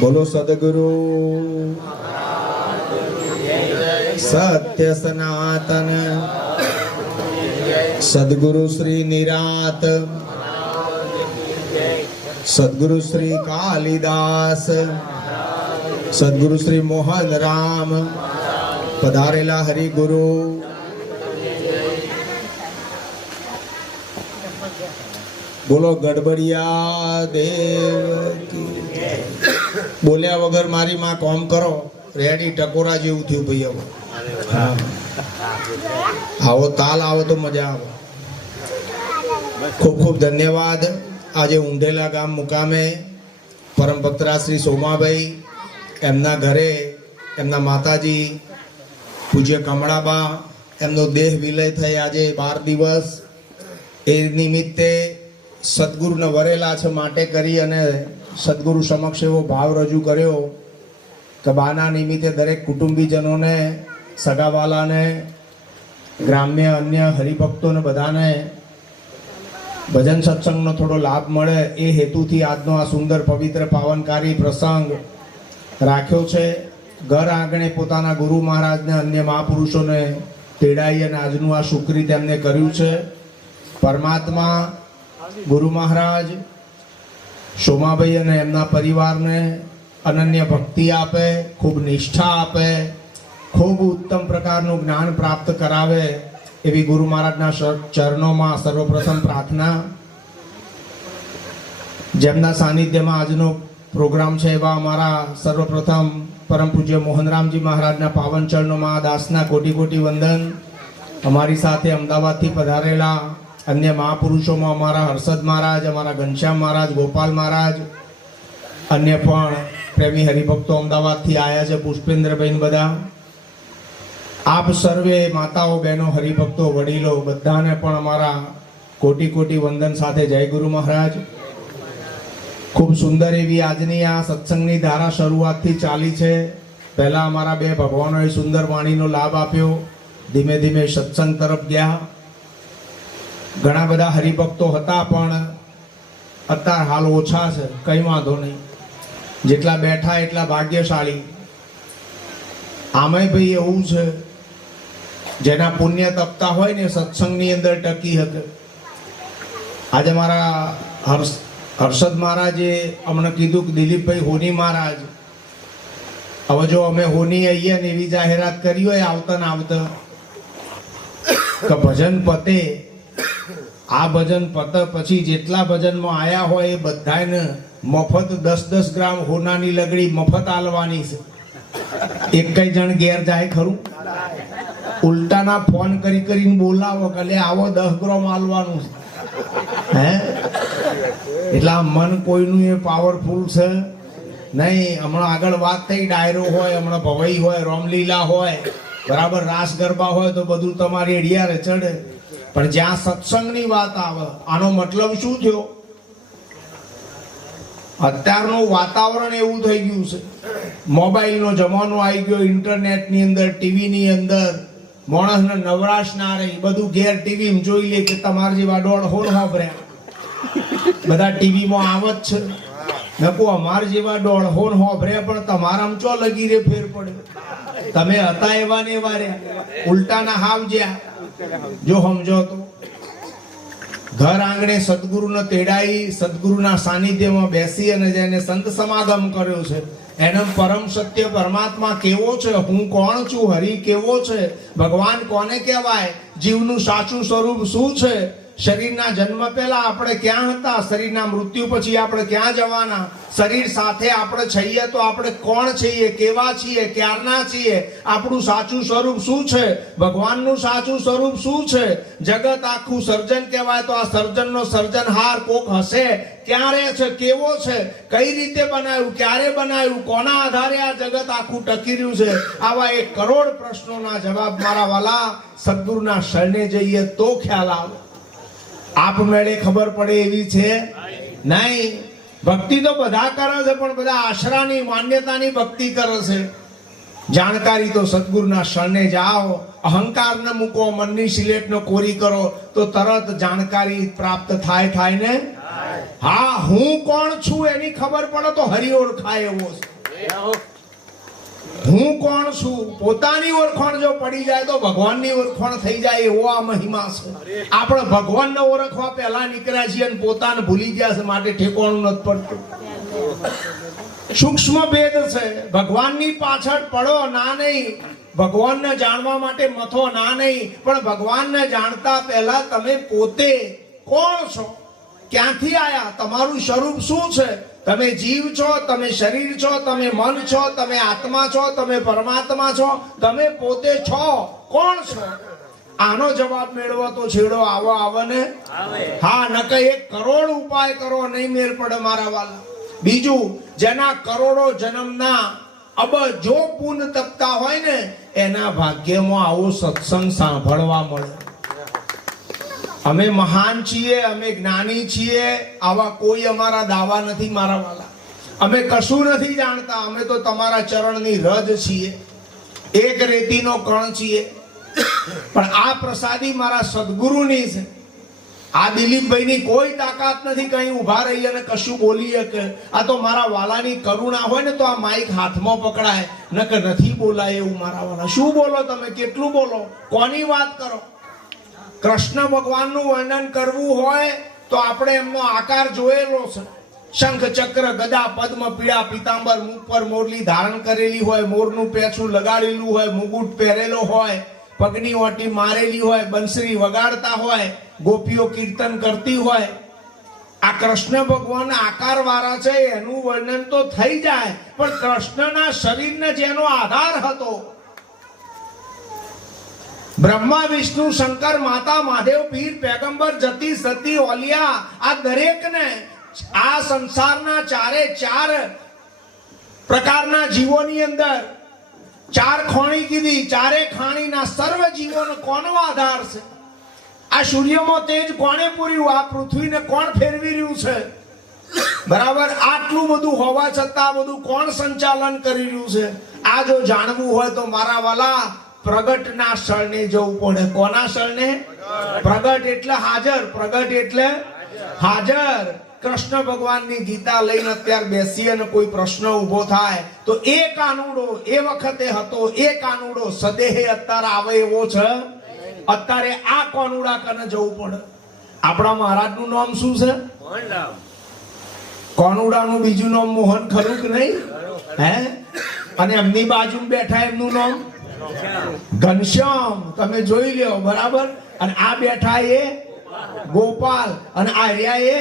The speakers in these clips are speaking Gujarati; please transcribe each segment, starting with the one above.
બોલો સદગુરુ સત્ય સનાતન સદગુરુ શ્રી નિરાત સદગુરુ શ્રી કાલિદાસ સદગુરુ શ્રી મોહન રામ પધારેલા હરિગુરુ બોલો ગડબડિયા દેવ કી જય. બોલ્યા વગર મારી માં કોમ કરો રેડી ટકોરા જેવું થયું ભાઈ. હવે આવો તાલ આવો તો મજા આવે. ખૂબ ખૂબ ધન્યવાદ. આજે ઊંઢેલા ગામ મુકામે પરમ ભક્તરા શ્રી સોમાભાઈ એમના ઘરે એમના માતાજી પૂજ્ય કમળાબા એમનો દેહ વિલય થઈ આજે 12 દિવસ. એ નિમિત્તે સદગુરુને વરેલા છે માટે કરી અને સદગુરુ સમક્ષ એવો ભાવ રજૂ કર્યો કે બાના નિમિત્તે દરેક કુટુંબીજનોને, સગાવાલાને, ગ્રામ્ય અન્ય હરિભક્તોને બધાને ભજન સત્સંગનો થોડો લાભ મળે એ હેતુથી આજનો આ સુંદર પવિત્ર પાવનકારી પ્રસંગ રાખ્યો છે. ઘર આંગણે પોતાના ગુરુ મહારાજને, અન્ય મહાપુરુષોને તેડાઈ અને આજનું આ શુક્રી તેમને કર્યું છે. પરમાત્મા ગુરુ મહારાજ સોમાભાઈ અને એમના પરિવારને અનન્ય ભક્તિ આપે, ખૂબ નિષ્ઠા આપે, ખૂબ ઉત્તમ પ્રકારનું જ્ઞાન પ્રાપ્ત કરાવે એવી ગુરુ મહારાજના ચરણોમાં સર્વપ્રથમ પ્રાર્થના. જેમના સાનિધ્યમાં આજનો પ્રોગ્રામ છે એવા અમારા સર્વપ્રથમ પરમ પૂજ્ય મોહનરામજી મહારાજના પાવન ચરણોમાં દાસના કોટી કોટી વંદન. અમારી સાથે અમદાવાદથી પધારેલા અન્ય મહાપુરુષોમાં અમારા હર્ષદ મહારાજ, અમારા ઘનશ્યામ મહારાજ, ગોપાલ મહારાજ, અન્ય પણ પ્રેમી હરિભક્તો અમદાવાદથી આવ્યા છે, પુષ્પેન્દ્રભાઈ બધા. આપ સર્વે માતાઓ, બહેનો, હરિભક્તો, વડીલો બધાને પણ અમારા કોટી કોટી વંદન સાથે જય ગુરુ મહારાજ. ખૂબ સુંદર એવી આજની આ સત્સંગની ધારા શરૂઆતથી ચાલી છે. પહેલા અમારા બે ભગવાનોએ સુંદર વાણીનો લાભ આપ્યો, ધીમે ધીમે સત્સંગ તરફ ગયા. ઘણા બધા હરિભક્તો હતા પણ અત્યારે હાલ ઓછા છે, કઈ વાંધો નહીં. જેટલા બેઠા એટલા ભાગ્યશાળી. આમાંય ભાઈ એવું છે જેના પુણ્ય તપતા હોય ને સત્સંગની અંદર ટકી શકે. આજે મારા હર્ષદ મહારાજે અમને કીધું કે દિલીપભાઈ હોની મહારાજ, હવે જો અમે હોની આવીએ ને એવી જાહેરાત કરી હોય આવતા ને આવતા કે ભજન પતે, આ ભજન પત પછી જેટલા ભજનમાં આયા હોય એ બધાને મફત 10-10 ગ્રામ હોનાની લગડી મફત આલવાની છે. એક કઈ જણ ઘેર જાય ખરું? ઉલટાના ફોન કરી કરીને બોલાવો કે લે આવો 10 ગ્રામ આલવાનું છે. હે એટલે આ મન કોઈનું એ પાવરફુલ છે નહીં. હમણાં આગળ વાત થઈ, ડાયરો હોય, હમણાં ભવાઈ હોય, રામલીલા હોય, બરાબર રાસ ગરબા હોય તો બધું તમારી એડિયારે ચડે. પણ જ્યાં સત્સંગની વાત આવે, આનો મતલબ શું થયો? અત્યારનું વાતાવરણ એવું થઈ ગયું છે, મોબાઈલનો જમાનો આવી ગયો, ઇન્ટરનેટની અંદર, ટીવીની અંદર માણસને નવરાશ ના રહી. બધું ઘેર ટીવી જોઈ લે કે તમારા જેવા દોઢ હોલ હોભર્યા બધા ટીવીમાં આવત છે. નકો અમાર જેવા દોઢ હોલ હોભર્યા પણ તમારામાં ચો લગી રે ફેર પડે. તમે હતા એવા ને એવા રહ્યા, ઉલટાના હાવ જ્યાં. જો સમજો તો ઘર આંગણે સદગુરુને તેડાઈ, સદગુરુના સાનિધ્યમાં બેસી અને જેને સંત સમાગમ કર્યો છે એને પરમ સત્ય પરમાત્મા કેવો છે, હું કોણ છું, હરિ કેવો છે, ભગવાન કોને કહેવાય, જીવનું સાચું સ્વરૂપ શું છે, શરીરના જન્મ પહેલા આપણે ક્યાં હતા, શરીરના મૃત્યુ પછી આપણે ક્યાં જવાના, શરીર સાથે આપણે છીએ તો આપણે કોણ છીએ, કેવા છીએ, ક્યારના છીએ, આપણું સાચું સ્વરૂપ શું છે, ભગવાનનું સાચું સ્વરૂપ શું છે. જગત આખું સર્જન કહેવાય તો આ સર્જનનો સર્જનહાર કોક હશે, ક્યારે છે, કેવો છે, કઈ રીતે બનાવ્યું, ક્યારે બનાવ્યું, કોના આધારે આ જગત આખું ટકી રહ્યું છે. આવા 1 કરોડ પ્રશ્નોના જવાબ મારા વાલા સદગુરુના શરણે જઈએ તો ખ્યાલ આવે. આપમેળે ખબર પડે એવી છે નહીં. ભક્તિ તો બધા કરે છે પણ બધા આશરાની, માન્યતાની ભક્તિ કરે છે. જાણકારી તો સદગુરુના શરણે જાઓ, અહંકાર ન મૂકો, મનની સિલેટનો કોરી કરો તો તરત જાણકારી પ્રાપ્ત થાય ને. હા, હું કોણ છું એની ખબર પડે તો હરિ ઓળખાય એવો છે. હું કોણ છું પોતાની ઓળખાણ જો પડી જાય તો ભગવાનની ઓળખાણ થઈ જાય એવો આ મહિમા છે. આપણે ભગવાનને ઓળખવા પહેલા નીકળ્યા છીએ અને પોતાને ભૂલી ગયા છે, માટે ઠેકાણું નથી પડતું. સૂક્ષ્મ ભેદ છે. ભગવાનની પાછળ પડો ના નહીં, ભગવાનને જાણવા માટે મથો ના નહીં, પણ ભગવાનને જાણતા પહેલા તમે પોતે કોણ છો, ક્યાંથી આયા, તમારું સ્વરૂપ શું છે. તમે જીવ છો, તમે શરીર છો, તમે મન છો, તમે આત્મા છો, તમે પરમાત્મા છો, તમે પોતે છો, કોણ છો? આનો જવાબ મેળવો તો છેડો આવો ને. હા, નકે 1 કરોડ ઉપાય કરો નહીં મેળ પડે મારા વાલા. બીજું, જેના કરોડો જન્મના અબજો પુણ્ય તપતા હોય ને એના ભાગ્યમાં આવો સત્સંગ સાંભળવા મળે. અમે મહાન છીએ, અમે જ્ઞાની છીએ, આવા કોઈ અમારા દાવા નથી મારા વાલા. અમે કશું નથી જાણતા, અમે તો તમારા ચરણની રજ છીએ, એક રેતીનો કણ છીએ. પણ આ પ્રસાદી મારા સદગુરુની છે. આ દિલીપભાઈની કોઈ તાકાત નથી કઈ ઊભા રહી અને કશું બોલી શકે. આ તો મારા વાલાની કરુણા હોય ને તો આ માઈક હાથમાં પકડાય, નકર નથી બોલાય એવું મારા વાલા. શું બોલો તમે, કેટલું બોલો, કોની વાત કરો? કૃષ્ણ ભગવાનનું વર્ણન કરવું હોય તો આપણે એમનો આકાર જોયેલો છે. શંખ ચક્ર ગદા પદ્મ પીળા પીતાંબર, મુખ પર મોરલી ધારણ કરેલી હોય, મોરનું પેછું લગાડેલું હોય, મુગુટ પહેરેલો હોય, પગની ઓટી મારેલી હોય, બંસરી વગાડતા હોય, ગોપીઓ કીર્તન કરતી હોય. આ કૃષ્ણ ભગવાન આકાર વાળા છે એનું વર્ણન તો થઈ જાય, પણ કૃષ્ણના શરીરને જેનો આધાર હતો, બ્રહ્મા વિષ્ણુ શંકર માતા મહાદેવ પીર પેગંબર જતી સતી ઓલિયા, આ દરેકને આ સંસારના 4 પ્રકારના જીવોની અંદર 4 ખાણી કીધી. 4 ખાણીના સર્વ જીવોનો કોનો આધાર છે? આ સૂર્યમાં તેજ કોણે પૂર્યું? આ પૃથ્વીને કોણ ફેરવી રહ્યું છે? બરાબર, આટલું બધું હોવા છતાં બધું કોણ સંચાલન કરી રહ્યું છે? આ જો જાણવું હોય તો મારા વાલા પ્રગટના સ્થળને જવું પડે. કોના સ્થળને? પ્રગટ એટલે હાજર, પ્રગટ એટલે હાજર. કૃષ્ણ ભગવાનની ગીતા લઈને અત્યારે બેસી અને કોઈ પ્રશ્ન ઉભો થાય તો એ કાનુડો એ વખતે હતો, એ કાનુડો સદેહે અત્યારે આવે એવો છે? અત્યારે આ કાનુડા કને જવું પડે. આપણા મહારાજનું નામ શું છે? કાનુડાનું બીજું નામ મોહન ખરું કે નહીં? હે? અને એમની બાજુમાં બેઠા એમનું નામ ઘનશ્યામ. તમે જોઈ લ્યો, બરાબર. અને આ બેઠા એ ગોપાલ, અને આ રહ્યા એ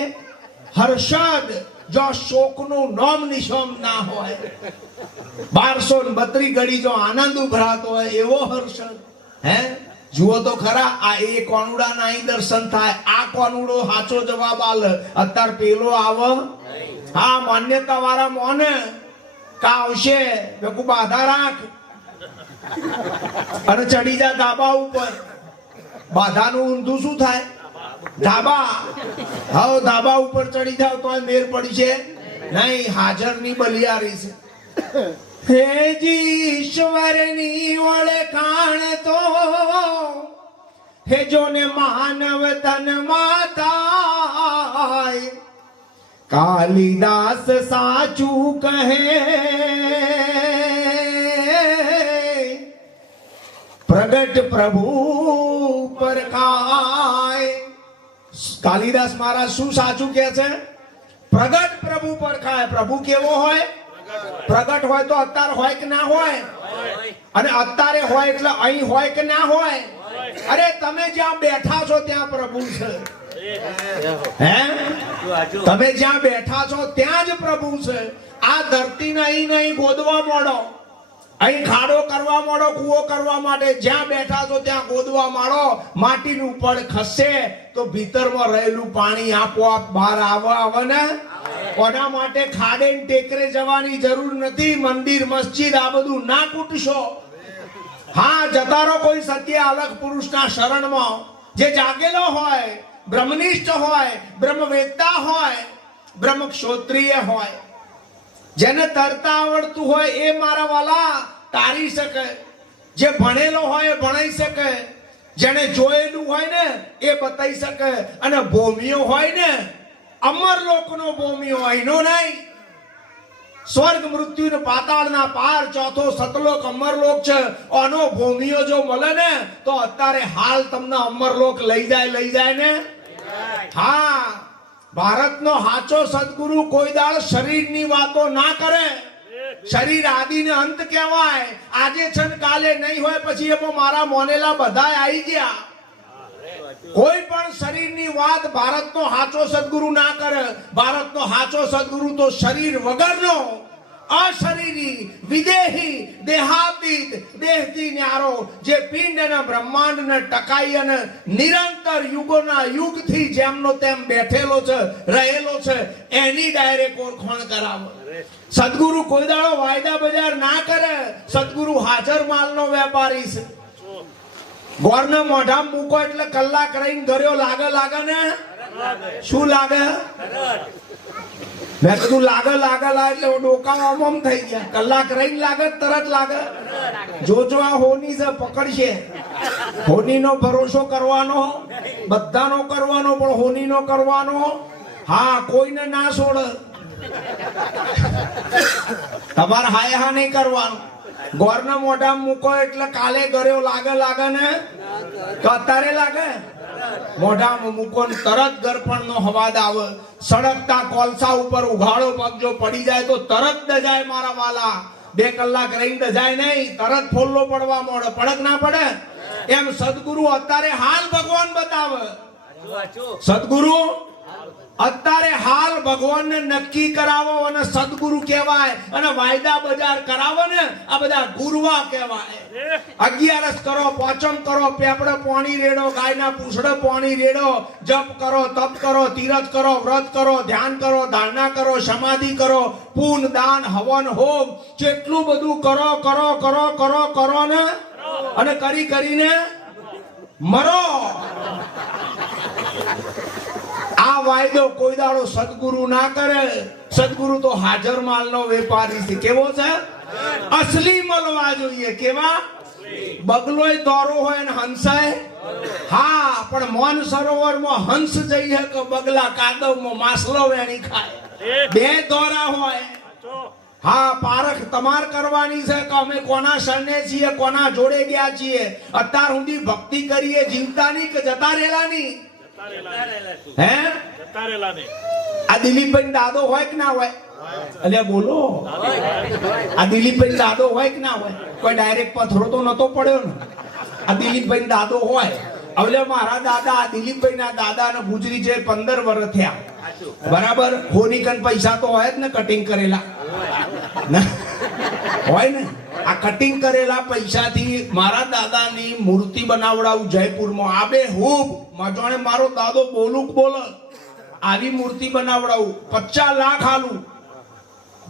હર્ષદ. જો શોકનું નામ નિશાન ના હોય, 1232 ઘડી જો આનંદ ઉભરાતો હોય એવો હર્ષદ. હે, જુઓ તો ખરા, આ એ કોનુડા ના અહીં દર્શન થાય. આ કોનુડો સાચો જવાબ આલે. અત્યારે પેલો આવ, હા માન્યતા વાળા મોને કા આવશે, બેકુ બાધા રાખ અને ચડી જા ધાબા ઉપર. બાધાનું ઊંધું શું થાય? ધાબા. હા, ધાબા ઉપર ચડી જાવ તો મેર પડી છે નહીં. હાજરની બલિયારી છે. હેજી ઈશ્વરની ઓળખાણ તો હે જોને માનવ તન માતાય. કાલિદાસ સાચું કહે, પ્રગટ પ્રભુ પરખાય. કાલિદાસ મહારાજ શું સાચું કે છે? પ્રગટ પ્રભુ પરખાય. પ્રભુ કેવો હોય? પ્રગટ હોય તો અત્યારે હોય કે ના હોય? અને અત્યારે હોય એટલે અહીં હોય કે ના હોય? અરે તમે જ્યાં બેઠા છો ત્યાં પ્રભુ છે. હે, તમે જ્યાં બેઠા છો ત્યાં જ પ્રભુ છે. આ ધરતીને અહીં નહીં ગોદવા માંડો, અહીં ખાડો કરવા માંડો કૂવો કરવા માટે. જ્યાં બેઠા છો ત્યાં ગોદવા માંડો, માટીનું પડ ખસે તો ભીતરમાં રહેલું પાણી આપોઆપ બહાર આવે ને. કોના માટે ખાડે ટેકરે જવાની જરૂર નથી. મંદિર મસ્જિદ આ બધું ના કૂટશો. હા, જતારો કોઈ સત્ય અલગ પુરુષના શરણમાં, જે જાગેલો હોય, બ્રહ્મનિષ્ઠ હોય, બ્રહ્મવેત્તા હોય, બ્રહ્મ ક્ષોત્રિય હોય, જેને તરતા આવડતું હોય એ મારા વાલા તારી શકે. જે ભણેલો હોય એ ભણાઈ શકે. જેને જોયેલું હોય ને એ બતાવી શકે. અને ભૂમિયો હોય ને અમરલોકનો ભૂમિયો અહીંનો નહીં. સ્વર્ગ મૃત્યુ ને પાતાળના પાર ચોથો સતલોક અમરલોક છે. આનો ભૂમિયો જો મળે ને તો અત્યારે હાલ તમને અમરલોક લઈ જાય ને. હા, ભારતનો સાચો સદગુરુ કોઈ દાળ શરીરની વાતો ના કરે. શરીર આદિને અંત કહેવાય. આજે છે ને કાલે નહીં હોય, પછી એમાં મારા મોનેલા બધા આવી ગયા. કોઈ પણ શરીરની વાત ભારતનો સાચો સદગુરુ ના કરે. ભારતનો સાચો સદગુરુ તો શરીર વગરનો, અશરીરી, વિદેહી, દેહાતીત, દેહથી ન્યારો, જે પિંડ અને બ્રહ્માંડને ટકાઈ અને નિરંતર યુગોના યુગથી જેમનો તેમ બેઠેલો છે, રહેલો છે, એની ડાયરેક્ટ ઓળખાણ કરાવો. સદગુરુ કોઈ દાડો વાયદા બજાર ના કરે. સદગુરુ હાજર માલનો વેપારી છે. ગોળને મોઢા મૂકો એટલે કલાક રહીને ગર્યો લાગે ને. શું લાગે? મેં કીધું લાગે એટલે ડોકા ઓમ થઈ ગયા. કલાક રહીને લાગે, તરત લાગે. જોજો આ હોની છે, પકડશે. હોનીનો ભરોસો કરવાનો, બધાનો કરવાનો, પણ હોનીનો કરવાનો. હા, કોઈને ના છોડ. તમારે હાય હા નહીં કરવાનું. ગોરના મોઢા મૂકો એટલે કાલે ગર્યો લાગે ને. અત્યારે લાગે. મોઢામાં મૂકો ને તરત ગરપણનો અવાજ આવે. સળગતા કોલસા ઉપર ઉઘાડો પગ જો પડી જાય તો તરત દજાય મારા વાલા. 2 કલાક રહીને દજાય નહીં, તરત ફોલ્લો પડવા મળે. પડક ના પડે? એમ સદગુરુ અત્યારે હાલ ભગવાન બતાવે. સદગુરુ અત્યારે હાલ ભગવાનને નક્કી કરાવો અને સદગુરુ કહેવાય. અને વાયદા બજાર કરાવો ને, આ બધા ગુરવા કહેવાય. 11 કરો, પોચમ કરો, પેપડે પાણી રેડો, ગાયના પૂંછડે પાણી રેડો, જપ કરો, તપ કરો, તીરથ કરો, વ્રત કરો, ધ્યાન કરો, ધારણા કરો, સમાધિ કરો, પૂન, દાન, હવન, હોમ, જેટલું બધું કરો ને, અને કરીને મરો. આ વાયદો કોઈ દાડો સદગુરુ ના કરે. સદગુરુ તો હાજર માલનો વેપારી છે. કેવો છે? અસલી મળવા જોઈએ. કેવા? બગલોય દોરો હોય ને હંસાય. હા, પણ મન સરોવરમાં હંસ જઈએ કે બગલા કાદવમાં માસલો વેણી ખાય. 2 દોરા હોય. હા, પારખ તમાર કરવાની છે કે અમે કોના શરણે છીએ, કોના જોડે ગયા છીએ. અત્યાર સુધી ભક્તિ કરીએ જીવતાની કે જતા રહેલાની? હે? આ દિલીપભાઈ દાદો હોય કે ના હોય? અલ્યા બોલો. આ દિલીપભાઈ દાદો હોય કે ના હોય? કોઈ ડાયરેક્ટ પથરો તો નતો પડ્યો ને. આ દિલીપભાઈ દાદો હોય. હવે મારા દાદા, દિલીપભાઈ ના દાદા ને ગુજરી છે 15 વર્ષ થયા. બરાબર? હોનીકન પૈસા તો હોય જ ને, કટિંગ કરેલા હોય ને. આ કટિંગ કરેલા પૈસાથી મારા દાદાની મૂર્તિ બનાવડાવું જયપુરમાં. આ બે હુબ મજાણે મારો દાદો બોલુક બોલે આવી મૂર્તિ બનાવડાવું. 50 લાખ આલું.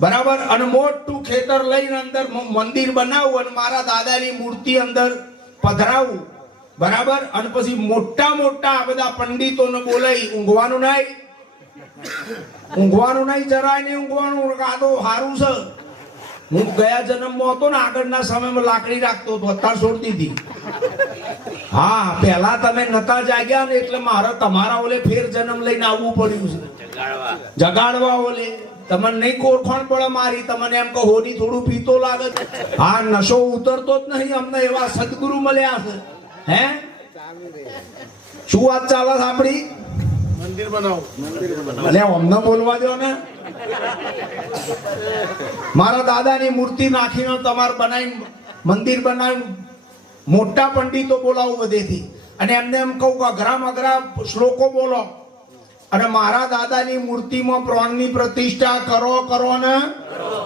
બરાબર? અને મોટું ખેતર લઈને અંદર મંદિર બનાવું અને મારા દાદાની મૂર્તિ અંદર પધરાવું. બરાબર? અને પછી મોટા આ બધા પંડિતોને બોલાવી. ઊંઘવાનું નહીં, જરાય નહીં ઊંઘવાનું. કાદો સારું છે. હું ગયા જન્મમાં હતો ને, આગળના સમયમાં લાકડી રાખતો હતો, અત્યારે છોડી દીધી. હા, પહેલા તમે નતા જાગ્યા ને એટલે મારે તમારા ઓલે ફેર જન્મ લઈને આવવું પડ્યું છે. જગાડવા ઓલે તમને નહીં ઓળખાણ પડે મારી. તમને એમ કહો હોની થોડું પીતો લાગે. હા, નશો ઉતરતો જ નહીં. અમને એવા સદગુરુ મળ્યા છે. હે, શું વાત ચાલે આપડી? મંદિર બનાવો. અમને બોલવા દો ને. મારા દાદાની મૂર્તિ નાખીને તમારે બનાવી મંદિર બનાવી મોટા પંડિતો બોલાવું બધેથી. અને એમને એમ કહું કે અઘરા શ્લોકો બોલો. અને મારા દાદાની મૂર્તિમાં પ્રાણની પ્રતિષ્ઠા કરો ને.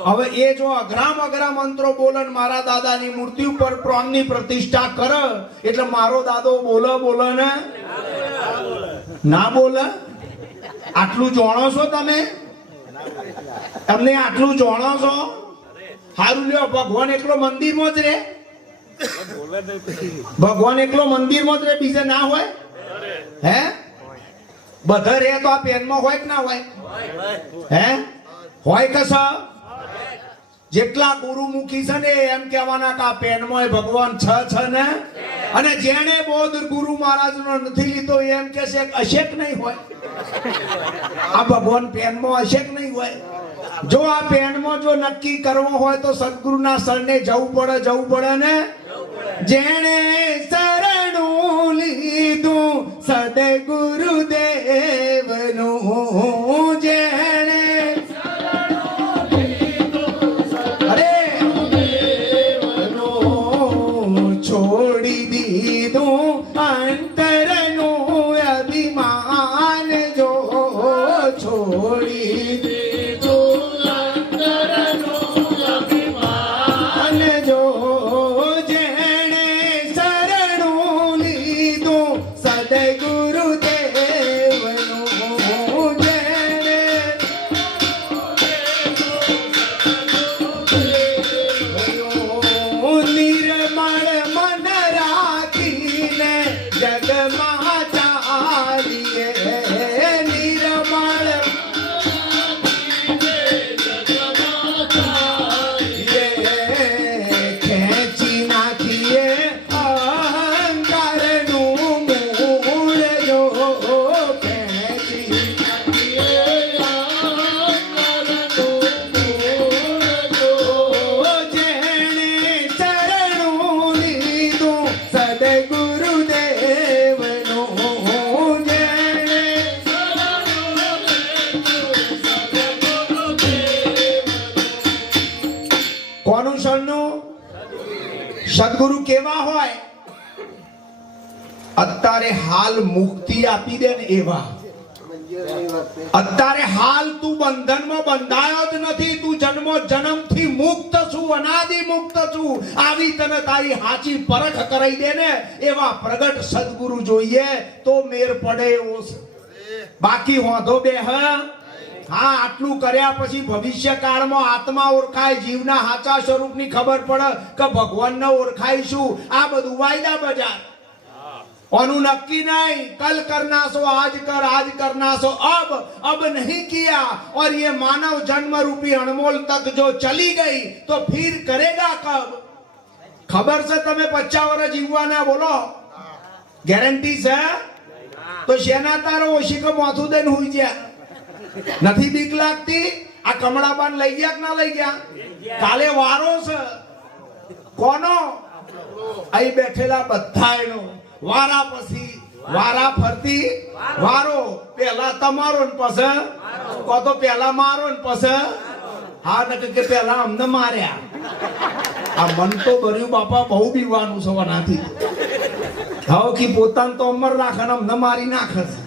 હવે એ જો અઘરા મંત્રો બોલે મારા દાદાની મૂર્તિ ઉપર પ્રાણની પ્રતિષ્ઠા કરે એટલે મારો દાદો બોલે ને ના બોલે? આટલું જાણો છો તમે? તમને આટલું જાણો છો? સારું લ્યો, ભગવાન એકલો મંદિરમાં જ રે. ભગવાન એકલો મંદિરમાં જ રે, બીજે ના હોય? હે, બધા રે તો આ પેનમાં હોય કે ના હોય? હે, હોય કે જેટલા ગુરુમુખી છે ને એમ કહેવાના કે આ પેનમાં ભગવાન છે ને, અને જેણે બોધ ગુરુ મહારાજનો નથી લીધો એમ કે છે અશેક નહીં હોય. આ ભગવાન પેનમાં અશેક નહીં હોય. જો આ પેનમાં જો નક્કી કરવો હોય તો સદગુરુના શરણે જવું પડે ને. જેણે શરણું લીધું સદગુરુદેવનું, જેણે છોડી દીધું અંતરનું અભિમાન, જો છોડી દીધું અંતરનું અભિમાન, જો જેણે શરણું લીધું સદગુરુદેવનું, જેણે નિર્મળ મન રાખીને જગમાં ચાલીએ, નિર્મળ ખેંચી નાખીએ અહંકારનું મૂળ, જો ખેંચી નાખીએ અહંકારનું મૂળ, જો જેણે શરણું લીધું સદગુરુદેવનું, જેણે કોનું શરણું? સદગુરુ કેવા હોય? અત્યારે હાલ મુક્તિ આપી દે ને એવા. અત્યારે હાલ તું બંધનમાં બંધાયો જ નથી, તું જન્મથી મુક્ત છું, અનાદિ મુક્ત છું, આવી તને તારી હાચી પરખ કરાઈ દે ને એવા પ્રગટ સદગુરુ જોઈએ તો મેર પડે એવો છે. બાકી વાંધો બે હા, આટલું કર્યા પછી ભવિષ્ય કાળમાં આત્મા ઓળખાય, જીવના સાચા સ્વરૂપની ખબર પડે કે ભગવાનને ઓળખાઈશું, આ બધું વાયદા બજાર. ઓનું નક્કી નહીં. કલ करना सो आज करना सो अब नहीं किया, और ये मानव जन्म रूपी अनमोल तक जो चली गई तो फिर करेगा कब? खबर से તમે 50 વર્ષ જીવવાના બોલો, ગેરંટી છે? તો શેના તારો ઓશિકો માથું દઈને હુઈ ગયા? નથી બીક લાગતી? આ કમળાબાન લઈ ગયા કે ના લઈ ગયા? કાલે વારો છે કોનો? અહીં બેઠેલા બધાયનો. વારા પછી વારા ફરતી વારો. પેલા તમારો ને પછી કો તો પેલા મારો ને પછી હા નકે કે પેલા અમને માર્યા. આ મન તો ભર્યું બાપા, બહુ બીવાનું છે વનાથી. હવે કે પોતાને તો અમર રાખે ને અમને મારી નાખે છે.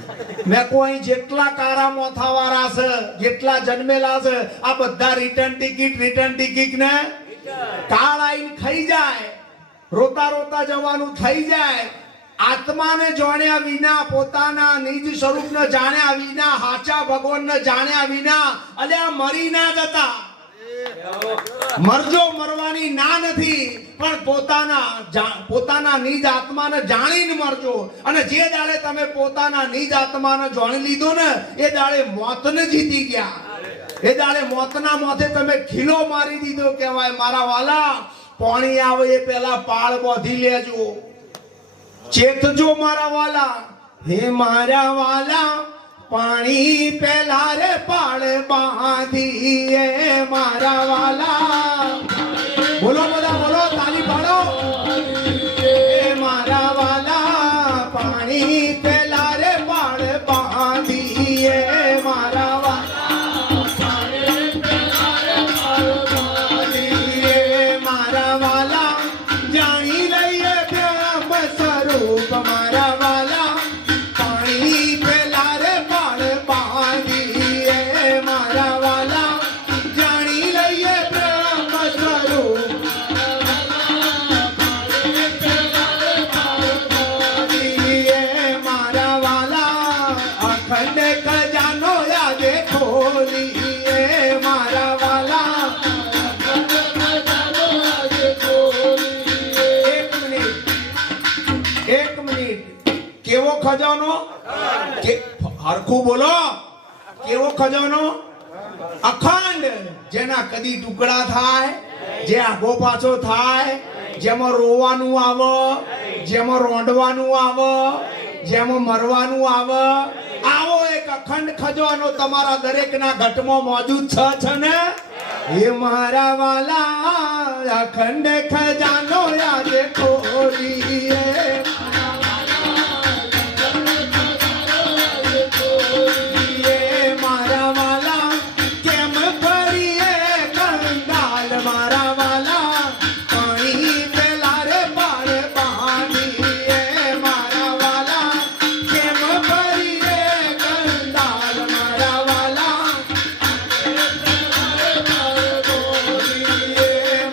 મેં કોઈ જેટલા કારા મોથા વાળા છે, જેટલા જન્મેલા છે, આ બધા રિટર્ન ટિકિટ ને કાળ આઈને ખાઈ જાય, રોતા રોતા જવાનું થઈ જાય. આત્માને જાણ્યા વિના, પોતાના નિજ સ્વરૂપને જાણ્યા વિના, હાચા ભગવાનને જાણ્યા વિના અલ્યા મરી ના જતા. મરજો મરવાની ના નથી, પણ પોતાના નિજ આત્માને જાણીને મરજો. અને જે દાડે તમે પોતાના નિજ આત્માને જાણી લીધો ને એ દાડે મોતને જીતી ગયા. એ દાડે મોતના મોથે તમે ખીલો મારી દીધો. કહેવાય મારા વાલા, પાણી આવે એ પેલા પાળ બાંધી લેજો. ચેતજો મારા વાલા, હે મારા વાલા, પાણી પેલા રે પાળ બાંધીએ મારા વાલા. બોલો બધા બોલો, તાલી પાડો. હે મારા વાલા, પાણી પેલા રે પાળ બાંધીએ મારા વાલા, પાણી પેલા રે પાળ બાંધીએ મારા વાલા. જાણી લઈએ બ્રહ્મ સ્વરૂપ મારા વાલા, પાણી પેલા રે પાળ બાંધીએ મારા વાલા. જાણી લઈએ બ્રહ્મ સ્વરૂપ મારા વાલા. અખંડ ખજાનો યાદે ખોલીએ મારા વાલા. એક મિનિટ, કેવો ખજાનો? હરખું બોલો. કેવો ખજાનો? અખંડ. જેના કદી ટુકડા થાય, જે આગો પાછો થાય, જેમાં રોવાનું આવે, જેમાં રોંડવાનું આવે, જેમાં મરવાનું આવે, આવો એક અખંડ ખજાનો તમારા દરેકના ઘટમાં મોજૂદ છે ને? હે મારા વાલા અખંડ ખજાનો આજે ખોલીએ, મારા વાલા કેમ ફરીએ કંગાલ, મારા વાલા પાણી પેલા રે બાળ પાણીએ, મારા વાલા કેમ ફરીએ કંગાલ, મારા વાલા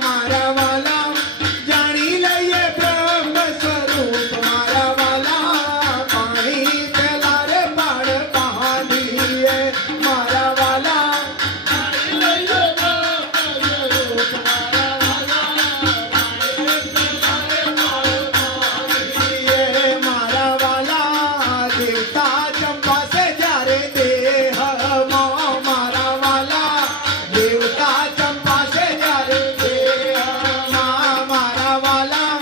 મારા વાલા જાણી લઈએ બ્રહ્મ સ્વરૂપ, મારા વાલા પાણી પેલા રે બાળ પાણીએ, મારા વાલા મારા વાલા દેવતા ચંપાસે જ્યારે દેહમાં, મારા વાલા દેવતા ચંપાસે જ્યારે દેહમાં, મારા વાલા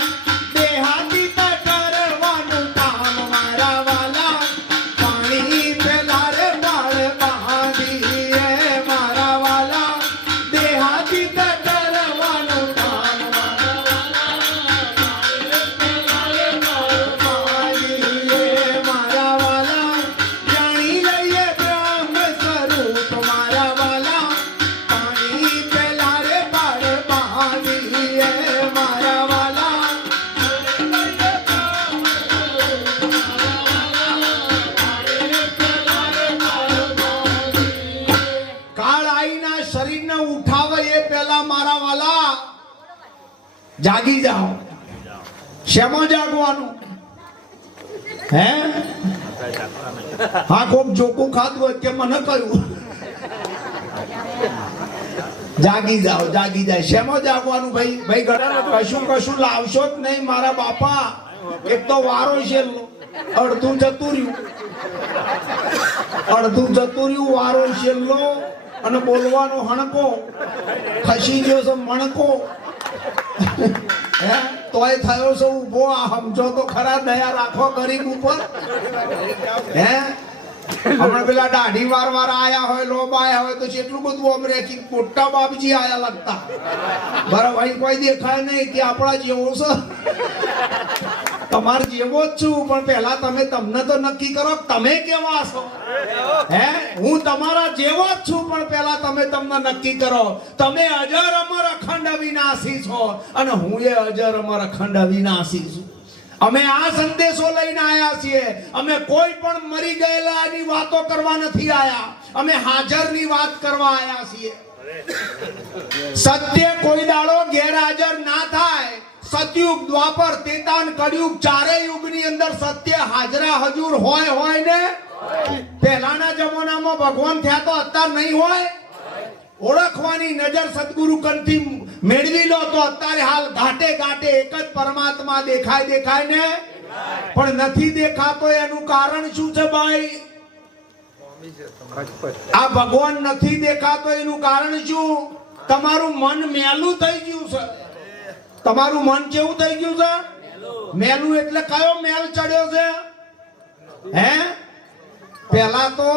દેહાતીત કરવાનું કામ, મારા વાલા પાણી પેલા રે બાળ બાંધીએ, મારા વાલા દેહાતીત કરવાનું કામ, મારા વાલા જાણી લઈએ બ્રહ્મ સ્વરૂપ, મારા વાલા પાણી પેલા રે બાળ બાંધીએ, મારા વાલા કાળ આઈના શરીરને ઉઠાવે એ પહેલા મારા વાલા જાગી જાઓ. શેમાં જાગવાનું? હે હા, કોક જોકું ખાધું હોય કે મને કહ્યું જાગી જાઓ, જાગી જાય. શેમાં જાગવાનું ભાઈ? ભાઈ કશું કશું લાવશો જ નહીં મારા બાપા. એક તો વારો છે, અડધું જતું રહ્યું, વારો છેલ્લો, અને બોલવાનો હણકો ખસી ગયો છે મણકો. હે તોય થયો છે ઉભો. આ સમજો તો ખરા, દયા રાખો ગરીબ ઉપર. હે હમણાં પેલા દાઢી વાર આયા હોય, લોબ આયા હોય તો કેટલું બધું આમ રેખી મોટા બાપજી આયા લાગતા. બરાબર, અહીં કોઈ દેખાય નહીં કે આપણા જેવો છે. તમાર જેવો જ છું, પણ પહેલા તમે તમને તો નક્કી કરો તમે કેવા છો. હે હું તમારા જેવો જ છું, પણ પહેલા તમે તમને નક્કી કરો તમે અજર અમર અખંડ અવિનાશી છો, અને હું એ અજર અમર અખંડ અવિનાશી છું. અમે આ સંદેશો લઈને આયા છીએ. અમે કોઈ પણ મરી ગયેલાની વાતો કરવા નથી આયા, અમે હાજરની વાત કરવા આયા છીએ. સત્ય કોઈ દાડો ગેરહાજર ના થાય. સતયુગ, દ્વાપર, ત્રેતાન, કળયુગ, ચારે યુગની અંદર સત્ય હાજરા હજુર હોય ને. પહેલાના જમાનામાં ભગવાન થયા તો અત્યારે નહીં હોય. ઓળખવાની નજર સદગુરુ કંઠી મેળવી લો તો અત્યારે હાલ ઘાટે ઘાટે એક જ પરમાત્મા દેખાય ને. પણ નથી દેખાતો એનું કારણ શું છે ભાઈ? આ ભગવાન નથી દેખાતો એનું કારણ શું? તમારું મન મેલું થઈ ગયું છે. તમારું મન કેવું થઈ ગયું છે? મેલું. એટલે કયો મેલ ચડ્યો છે? હે પેલા તો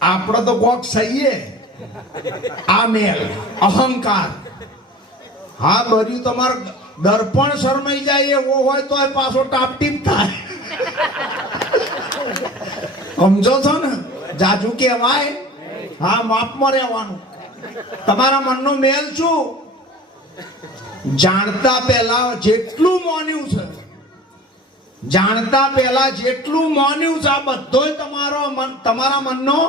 આપણો તો કોક સહીએ આ મેલ અહંકાર. હા બર્યું તમાર દર્પણ શરમાઈ જાય એવો હોય તો પાછો ટાપટીપ થાય. સમજો છો ને? જાજુ કહેવાય. હા, માપમાં રહેવાનું. તમારા મનનો મેલ શું? જાણતા પહેલા જેટલું માન્યું છે, આ બધો તમારા મનનો.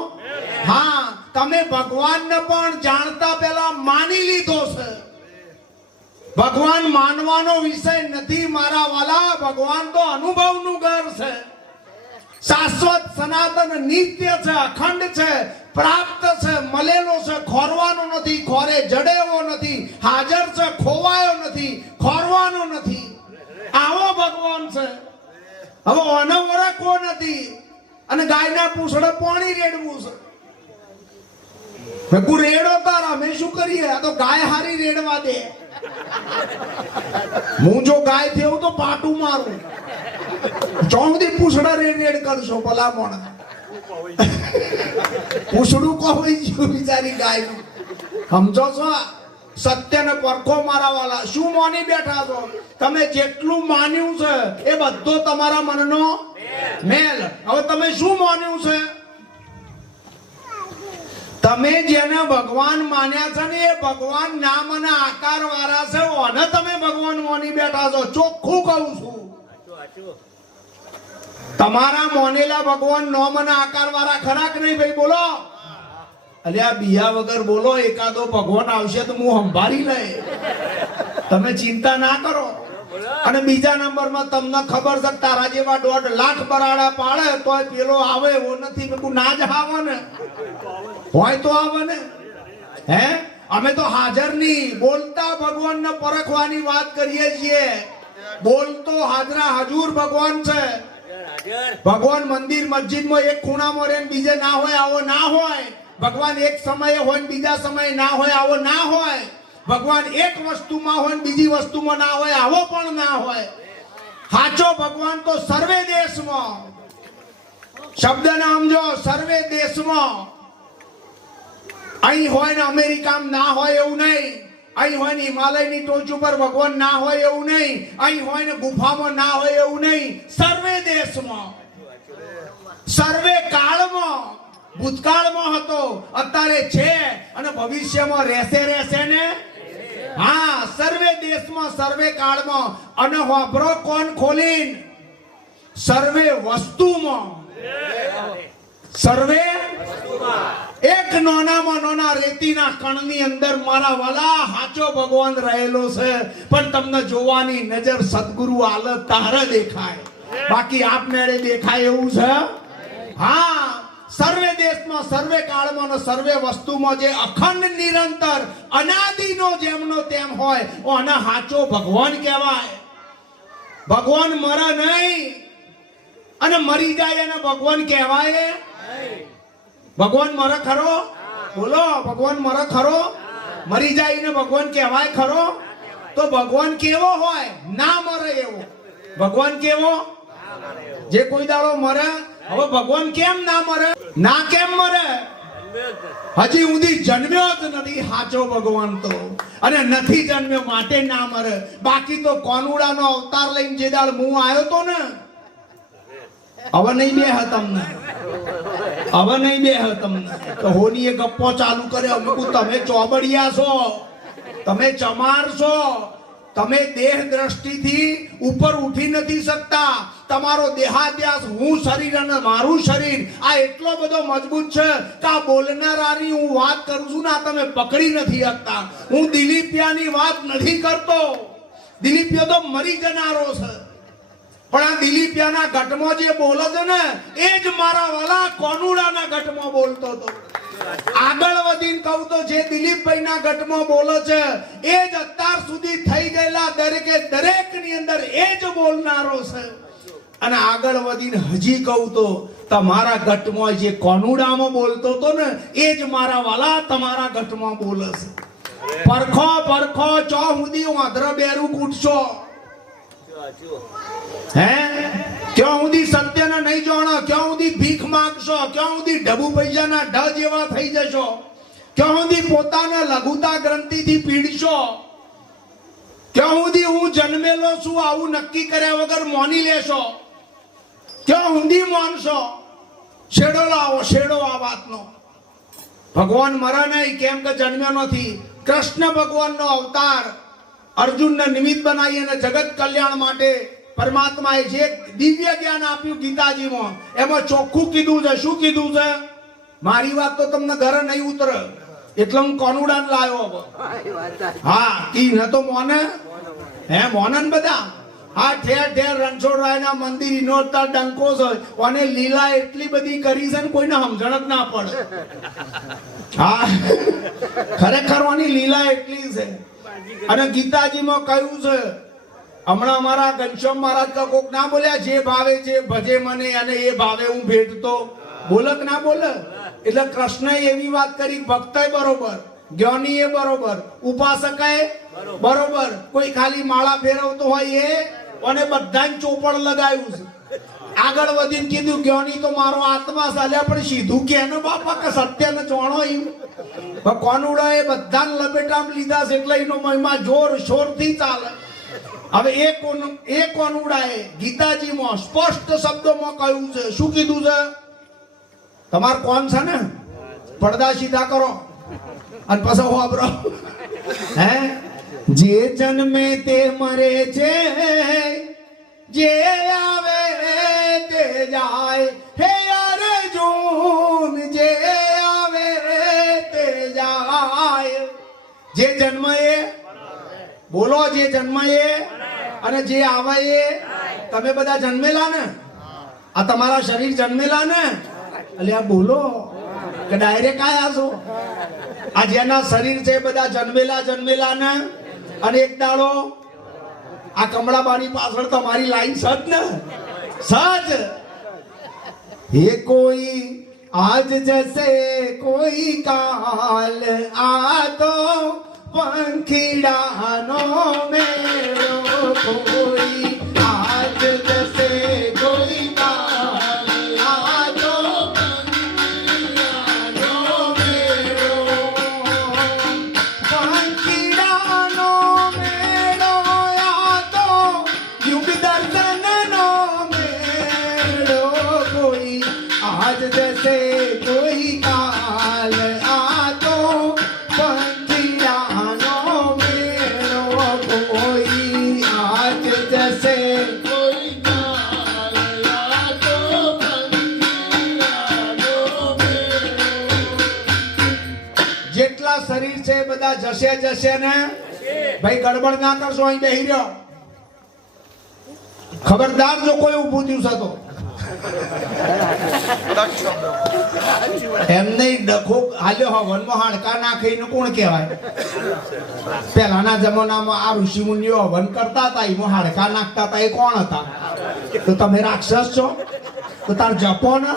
હા, તમે ભગવાનને પણ જાણતા પહેલા માની લીધો છે. ભગવાન માનવાનો વિષય નથી મારા વાલા. ભગવાન તો અનુભવનું ઘર છે. શાશ્વત, સનાતન, નિત્ય છે, અખંડ છે, પ્રાપ્ત છે, મળેલો છે, ખોરવાનો નથી, ખોરે જડે એવો નથી, હાજર છે, ખોવાયો નથી, ખોરવાનો નથી. આવો ભગવાન છે. હવે ઓનો ઓળખવો નથી અને ગાયના પૂંછડે પાણી રેડવું છે. મેં કુ રેડો તાર, અમે શું કરીએ? આ તો ગાય હારી રેડવા દે. હું જો ગાય થયું તો પાટું મારું. ચોથી પૂછડા રેડ કરશો ભલામણ. પૂછડું કોઈ ગયું બિચારી ગાયનું. સમજો છો? સત્યને પરખો મારા વાલા. શું માની બેઠા છો તમે? જેટલું માન્યું છે એ બધો તમારા મનનો મેલ. હવે તમે શું માન્યું છે? તમે જેને ભગવાન માન્યા છે ને એ ભગવાન નામ અને આકાર વાળા છે. અને તમે ભગવાન માની બેઠા છો. ચોખ્ખું કહું છું, તમારા મોનેલા ભગવાન નામ અને આકાર વાળા ખરા કે નહીં ભાઈ? બોલો. અલ્યા બિયા વગર બોલો. એકાદો ભગવાન આવશે તો હું સંભાળી લે. તમે ચિંતા ના કરો. અને બીજા નંબરમાં તમને ખબર છે તારા જેવા 1.5 લાખ બરાડા પાડે તો પેલો આવે એવો નથી. મેં ના જ આવે ને, હોય તો આવે ને. હે, અમે તો હાજર નહીં, બોલતા ભગવાનને પરખવાની વાત કરીએ છીએ. બોલતો હાજરા હજુર ભગવાન છે. ભગવાન મંદિર મસ્જિદમાં એક ખૂણામાં રહે બીજે ના હોય, આવો ના હોય. ભગવાન એક સમયે હોય ને બીજા સમયે ના હોય, આવો ના હોય. ભગવાન એક વસ્તુમાં હોય ને બીજી વસ્તુમાં ના હોય, આવો પણ ના હોય. સાચો ભગવાન તો સર્વે દેશમાં. શબ્દ નામ જો, સર્વે દેશમાં. અહીં હોય ને અમેરિકામાં ના હોય એવું નહીં. અહીં હોય ને હિમાલયની ટોચ ઉપર ભગવાન ના હોય એવું નહીં. અહીં હોય ને ગુફામાં ના હોય એવું નહીં. સર્વે દેશમાં, સર્વે કાળમાં. ભૂતકાળમાં હતો, અત્યારે છે અને ભવિષ્યમાં રહેશે ને. હા, સર્વે દેશમાં, સર્વે કાળમાં. અને વાપરો કોણ ખોલીન? સર્વે વસ્તુમાં. સર્વે એક નાનામાં નાના રેતીના કણની અંદર મારા વાલા હાચો ભગવાન રહેલો છે. પણ તમને જોવાની નજર સદગુરુ આલે તારે દેખાય, બાકી આપમેળે દેખાય એવું છે? હા, સર્વે દેશમાં, સર્વે કાળમાં અને સર્વે વસ્તુમાં જે અખંડ નિરંતર અનાદિનો જેમનો તેમ હોય અને હાચો ભગવાન કહેવાય. ભગવાન મરે નહીં અને મરી જાય અને ભગવાન કહેવાય? ભગવાન મરે ખરો? બોલો, ભગવાન મરે ખરો? મરી જાય ને ભગવાન કહેવાય ખરો? તો ભગવાન કેવો હોય? ના મરે એવો. ભગવાન કેવો? જે કોઈ દાડો મરે. હવે ભગવાન કેમ ના મરે? ના કેમ મરે? હજી સુધી જન્મ્યો જ નથી સાચો ભગવાન તો, અને નથી જન્મ્યો માટે ના મરે. બાકી તો કોનુડાનો અવતાર લઈને જે દાડ હું આવ્યો તો ને, હવે નહીં બે તમને, હવે નહીં બે તમને. તો હોની એ ગપ્પો ચાલુ કર્યો. મેં કહ્યું તમે ચોબડિયા છો, તમે ચમાર છો, તમે દેહ દ્રષ્ટિથી ઉપર ઉઠી નથી શકતા. તમારો દેહાદ્યાસ હું શરીર અને મારું શરીર આ એટલો બધો મજબૂત છે કે આ બોલનારાની હું વાત કરું છું ને આ તમે પકડી નથી શકતા. હું દિલીપિયાની વાત નથી કરતો. દિલીપિયો તો મરી જનારો છે, પણ આ દિલીપિયાના ઘટમાં જે બોલે છે ને એ જ મારા વાલા કોનુડાના ઘટમાં બોલતો હતો. આગળ વધીને કહું તો જે દિલીપભાઈના ઘટમાં બોલે છે એ જ અત્યાર સુધી થઈ ગયેલા દરેક ની અંદર એ જ બોલનારો છે. અને આગળ વધીને હજી કહું તો તમારા ઘટમાં જે કોનુડામાં બોલતો હતો ને એ જ મારા વાલા તમારા ઘટમાં બોલે છે. પરખો પરખો, ચો સુધી વાંધરા બેરું કૂટશો. હે, ક્યાં સુધી સત્યને નહીં જાણો, ક્યાં સુધી ભીખ માંગશો, ક્યાં સુધી ઢબુ પૈસાના ઢ જેવા થઈ જશો, ક્યાં સુધી પોતાના લઘુતા ગ્રંથિથી પીડશો, ક્યાં સુધી હું જન્મેલો છું આવું નક્કી કર્યા વગર માની લેશો, ક્યાં સુધી માનશો? શેડો લાવો, શેડો આ વાતનો. ભગવાન મરા નહીં, કેમ કે જન્મ્યો નથી. કૃષ્ણ ભગવાનનો અવતાર અર્જુનને નિમિત્ત બનાવી અને જગત કલ્યાણ માટે પરમાત્માએ જે દિવ્ય જ્ઞાન આપ્યું ગીતાજીમાં એમાં ચોખ્ખું કીધું છે. શું કીધું છે? મારી વાત તો તમને ઘરે નહીં ઉતરે એટલે હું કોનુડાન લાવ્યો. હા, કી ન તો મોને. હે, મોનન બધા. હા, ઠેર ઠેર રણછોડરાયના મંદિર ઇનોડતા ડંકો છે. અને લીલા એટલી બધી કરી છે ને કોઈને સમજણ જ ના પડે. હા, ખરેખર ઓની લીલા એટલી છે. અને ગીતાજીમાં કહ્યું છે, હમણાં અમારા ઘનશ્યામ મહારાજ કોક ના બોલ્યા, જે ભાવે જે ભજે મને અને એ ભાવે હું ભેટતો. બોલક ના બોલે. એટલે કૃષ્ણએ એવી વાત કરી, ભક્તય બરોબર, જ્ઞાનીએ બરોબર, ઉપાસકાએ બરોબર. કોઈ ખાલી માળા ફેરવતો હોય એ અને બધાને ચોપડ લગાવ્યું છે. આગળ વધીને કીધું જ્ઞાની તો મારો આત્મા ચાલ્યા, પણ સીધું કે ને બાપા કે સત્યને ચોણો એમ કોનુડા એ બધાને લપેટામાં લીધા છે, એટલે એનો મહિમા જોર શોરથી ચાલે. હવે એ કોનુડાએ ગીતાજીમાં સ્પષ્ટ શબ્દોમાં કહ્યું છે. શું કીધું છે? તમાર કોણ છે ને પડદા સીધા કરો અને પછી વાપરો. હે જે જન્મે તે મરે છે, જે આવે તે જાય, હે અર્જુન જે આવે તે જાય. જે જન્મ એ બોલો, જે જન્મ એ અને જે આવે એ. તમે બધા જન્મેલા ને, આ તમારા શરીર જન્મેલા ને, એટલે આ બોલો કે ડાયરેક્ટ આયા છો? આ જેના શરીર છે બધા જન્મેલા ને. અને એક દાડો આ કમળાબાની પાછળ તમારી લાઈન સજ ને સજ. હે કોઈ આજ જશે કોઈ કાલ, આ તો પંખીડાનો મેળો. કોઈ આજ જશે કોઈ કાલ, આ તો પંખીડાનો મેળો. પંખીડાનો મેળો, આ તો યુગ દર્શનનો મેળો. કોઈ આજ જશે કોઈ કાલ, આ તો પંખીડાનો મેળો. કોઈ આજ જશે કોઈ કાલ, આ તો પંખીડાનો મેળો. જેટલા શરીર છે બધા જશે ને. ભાઈ ગડબડ ના કરશો, અહીં બેહી રહ્યો. ખબરદાર જો કોઈ ઊભું થયું છે તો એમને ડખો હાલ્યો હવનમાં હાડકા નાખીને કોણ કહેવાય? પહેલાના જમાનામાં આ ઋષિ મુનિઓ હવન કરતા હતા, એમાં હાડકા નાખતા હતા, એ કોણ હતા? તો તમે રાક્ષસ છો તો તાર જપો ને.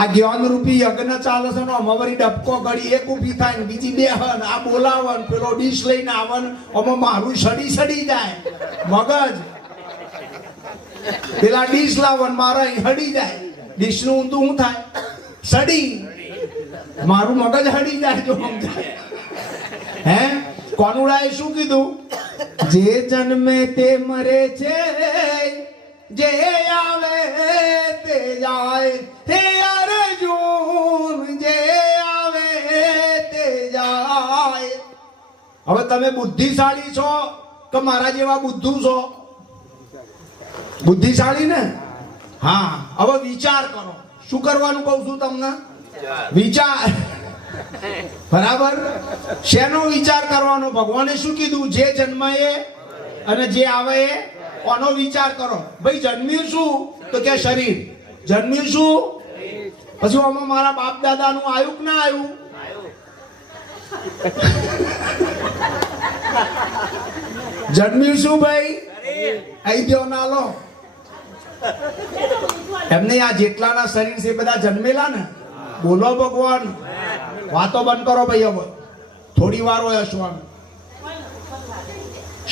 આ જ્ઞાન રૂપી યજ્ઞ ચાલે છે ને, અમારી ડબકો ગળી એક ઊભી થાય ને બીજી બે હન આ બોલાવન, પેલો ડીશ લઈને આવન, આમાં મારું સડી જાય મગજ. પેલા ડીશ લાવન મારા હડી જાય. ડીશ નું ઊંધું શું થાય? સડી. મારું મગજ હડી જાય જો સમજાય. હે કોનુડાએ શું કીધું? જે જન્મે તે મરે છે, જે આવે તે જાય, હે અર્જુન જે આવે તે જાય. હવે તમે બુદ્ધિશાળી છો કે મારા જેવા બુદ્ધુ છો? બુદ્ધિશાળી ને. હા, હવે વિચાર કરો. શું કરવાનું કહું છું તમને? વિચાર. બરાબર. શેનો વિચાર કરવાનો? ભગવાને શું કીધું? જે જન્મ એ અને જે આવે એ. કોનો વિચાર કરો? ભાઈ જન્મ્યું શું? તો કે શરીર. જન્મ્યું શું? પછી આમાં મારા બાપ દાદા નું આવ્યું કે ના આવ્યું? જન્મ્યું શું ભાઈ? આઈ ગયો ના લો. એમને આ જેટલાના શરીર છે બધા જન્મેલા ને. બોલો ભગવાન. વાતો બંધ કરો ભાઈ. હવે થોડી વાર હોય સ્વામી.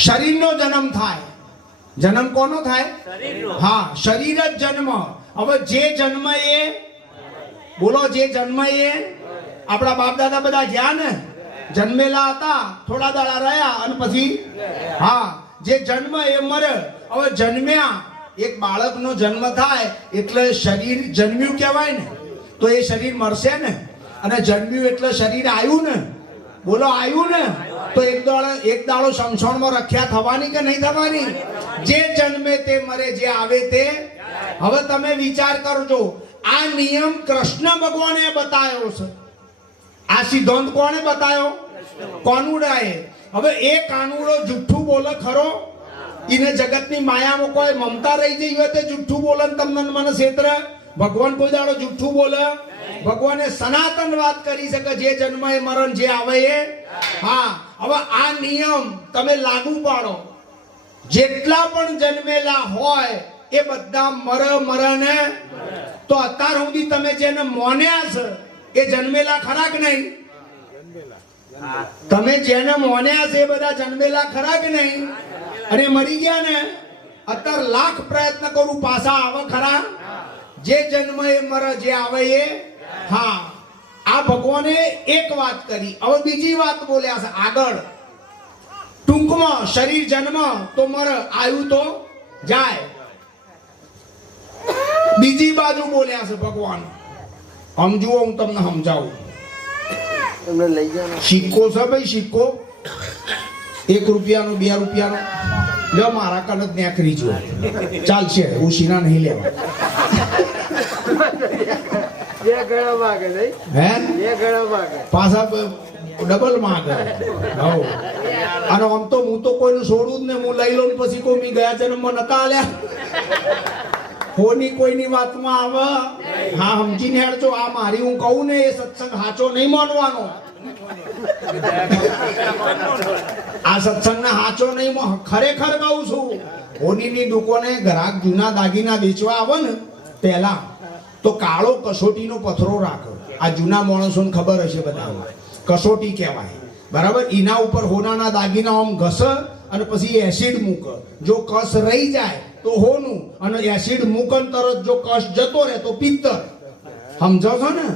શરીરનો જન્મ થાય. જન્મ કોનો થાય? હા, શરીર જ જન્મ. હવે જે જન્મ એ બોલો, જે જન્મ એ આપણા બાપ દાદા બધા જ્યાં ને જન્મેલા હતા, થોડા દાડા રહ્યા અને પછી હા જે જન્મ એ મરે. હવે જન્મ્યા, એક બાળકનો જન્મ થાય એટલે શરીર જન્મ્યું કહેવાય ને. તો એ શરીર મરશે ને. અને જન્મ્યું એટલે શરીર આવ્યું ને. બોલો આવ્યું ને. તો એક દાડો શમશાનમાં રખ્યા થવાની કે નહીં થવાની? જે જન્મે તે મરે, જે આવે તે. હવે તમે વિચાર કરજો, આ નિયમ કૃષ્ણ ભગવાને બતાવ્યો છે. આ સિદ્ધાંત કોણે બતાવ્યો? કોનુડાએ. હવે એ કાનુડો જુઠ્ઠું બોલે ખરો? એને જગતની માયામાં કોઈ મમતા રહી ગઈ હોય તો જુઠ્ઠું બોલે તમને મને ક્ષેત્ર? ભગવાન કોઈ દાડો જુઠ્ઠું બોલે? ભગવાને સનાતન વાત કરી છે કે જે જન્મ એ મરણ, જે આવે એ. હા, હવે આ નિયમ તમે લાગુ પાડો. જેટલા પણ જન્મેલા હોય એ બધા મરને તો અત્યાર સુધી તમે જેને મોન્યા છે એ જન્મેલા ખરા કે નહીં? તમે જેને મોન્યા છે એ બધા જન્મેલા ખરા કે નહીં? અને મરી ગયા ને, અત્યારે લાખ પ્રયત્ન કરું પાછા આવે ખરા? જે જન્મ એ મરે, જે આવે એ. હા, આ ભગવાને એક વાત કરી. હવે બીજી વાત બોલ્યા છે આગળ. ટૂંકમાં શરીર જન્મ તો મરે, આયુ તો જાય. બીજી બાજુ બોલ્યા છે ભગવાન. સમજુઓ, હું તમને સમજાવું. સિક્કો છે ભાઈ, સિક્કો 1 રૂપિયાનો 2 રૂપિયાનો. લ્યો મારા કન જ નેકરી જો ચાલશે, હું સીના નહીં લેવા. પાછા ડબલ માંગે. અને આમ તો હું તો કોઈને છોડું જ ને, હું લઈ લઉં પછી કોઈ મી ગયા જન્મમાં નતા આલ્યા. હોની કોઈની વાતમાં આવે. હા, સમજીને હેડજો. આ મારી હું કહું ને એ સત્સંગ સાચો નહીં માનવાનો. આ સત્સંગના સાચો નહીં, ખરેખર કહું છું. હોનીની દુકાને ગ્રાહક જૂના દાગીના વેચવા આવે ને પહેલા તો કાળો કસોટીનો પથરો રાખો. આ જૂના માણસોને ખબર હશે બધા. કસોટી કહેવાય, બરાબર. એના ઉપર હોનાના દાગીના આમ ઘસ અને પછી એસિડ મૂક. જો કસ રહી જાય તો હોનું, અને એસિડ મૂકન તરત જો કસ જતો રહે તો પિત્તર. સમજો છો ને?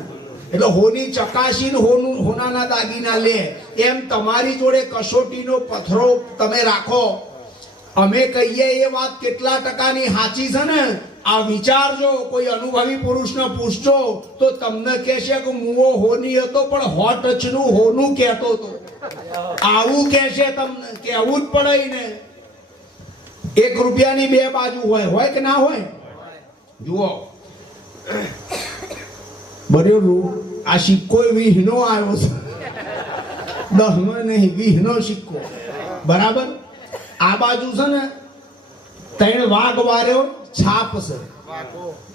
એટલે હોની ચકાસીને હોનાના દાગીના લે. એમ તમારી જોડે કસોટીનો પથરો તમે રાખો. અમે કહીએ એ વાત કેટલા ટકાની સાચી છે ને, આ વિચારજો. કોઈ અનુભવી પુરુષને પૂછજો તો તમને કહેશે કે મુવો હોની હતો પણ હોટ નું હોનું કહેતો હતો. આવું કહેશે તમને. કહેવું જ પડે ને. 1 રૂપિયાની 2 બાજુ હોય કે ના હોય? જુઓ, બરોબર. આ સિક્કો વીહનો આવ્યો છે, 10નો નહીં, 20નો સિક્કો, બરાબર. આ બાજુ છે ને 3 વાઘ વાળ્યો છાપ છે.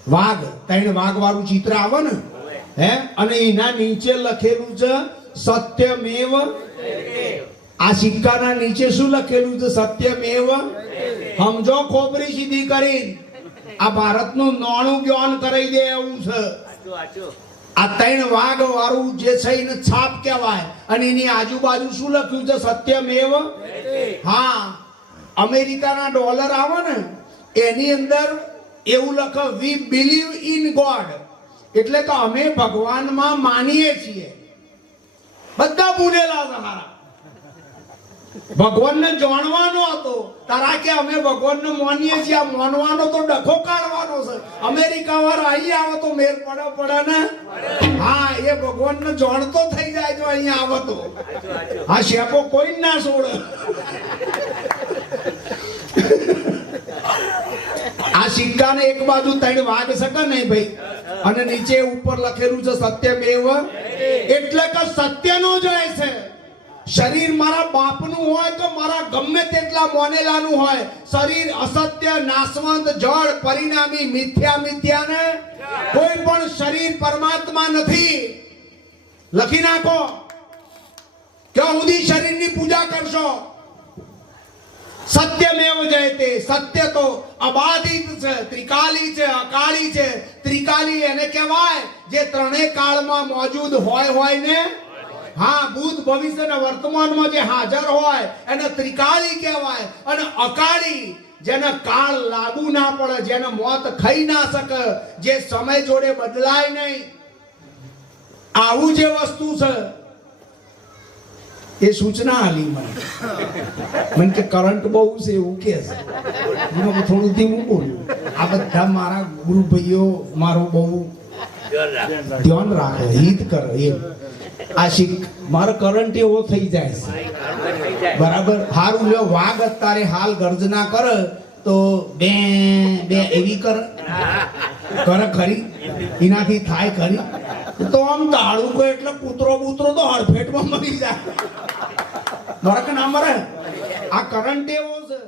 વાઘ, 3 વાઘ વાળું ચિત્ર આવે ને, હે, અને એના નીચે લખેલું છે સત્યમેવ. આ સિક્કાના નીચે શું લખેલું છે? સત્યમેવ. સમજો, ખોબરી સીધી કરી આ ભારતનું નાણું જ્ઞાન કરાવી દે એવું છે. આ 3 વાઘ વાળું જે છે એને છાપ કહેવાય. અને એની આજુબાજુ શું લખ્યું છે? સત્યમેવ. હા, અમેરિકાના ડોલર આવે ને એની અંદર એવું લખે વી બિલીવ ઇન ગોડ. એટલે કે અમે ભગવાનમાં માનીએ છીએ. બધા ભૂલેલા છે હારા. ભગવાનને જાણવાનો હતો તારા કે અમે ભગવાનને માનીએ છીએ. આ માનવાનો તો ડખો કાઢવાનો છે. અમેરિકા વાળા અહીં આવે તો મેર પડે ને. હા, એ ભગવાનને જાણતો થઈ જાય જો અહીંયા આવે તો. હા, શેપો કોઈ ના છોડે. આ સિક્કાને એક બાજુ 3 વાઘ શકે નહીં ભાઈ, અને નીચે ઉપર લખેલું છે સત્યમેવ. એટલે કે સત્યનો જાય છે. શરીર મારા બાપનું હોય કે મારા ગમે તેટલા મોનેલાનું હોય, શરીર અસત્ય, નાશવંત, જળ, પરિણામી, મિથ્યા ને કોઈ પણ શરીર પરમાત્મા નથી. લખી નાખો. ક્યાં સુધી શરીરની પૂજા કરશો? સત્યમેવ જયતે. સત્ય તો અબાધિત છે, ત્રિકાલી છે, અકાળી છે. ત્રિકાલી એને કહેવાય જે 3 કાળમાં મોજૂદ હોય ને. હા, ભૂત, ભવિષ્ય અને વર્તમાનમાં જે હાજર હોય એને ત્રિકાળી કહેવાય. અને અકાળી જેને કાળ લાગુ ના પડે, જેને મોત ખાઈ ના શકે, જે સમય જોડે બદલાય નહીં, આવું જે વસ્તુ છે એ સૂચના આલી મને કે કરંટ બહુ છે એવું કે છે. થોડું ધીમું બોલ્યું. આ બધા મારા ગુરુ ભાઈઓ મારું બહુ ધ્યાન રાખે, હિત કરે એમ. આ મારો કરંટ એવો થઈ જાય છે, બરાબર. હારું લ્યો, વાઘ અત્યારે હાલ ગર્જના કરે તો બે એવી કરે ખરી? એનાથી થાય ખરી? તો આમ તાળું કહે એટલે કૂતરો તો હડફેટમાં મરી જાય. મરે કે ના મરે? આ કરંટ એવો છે.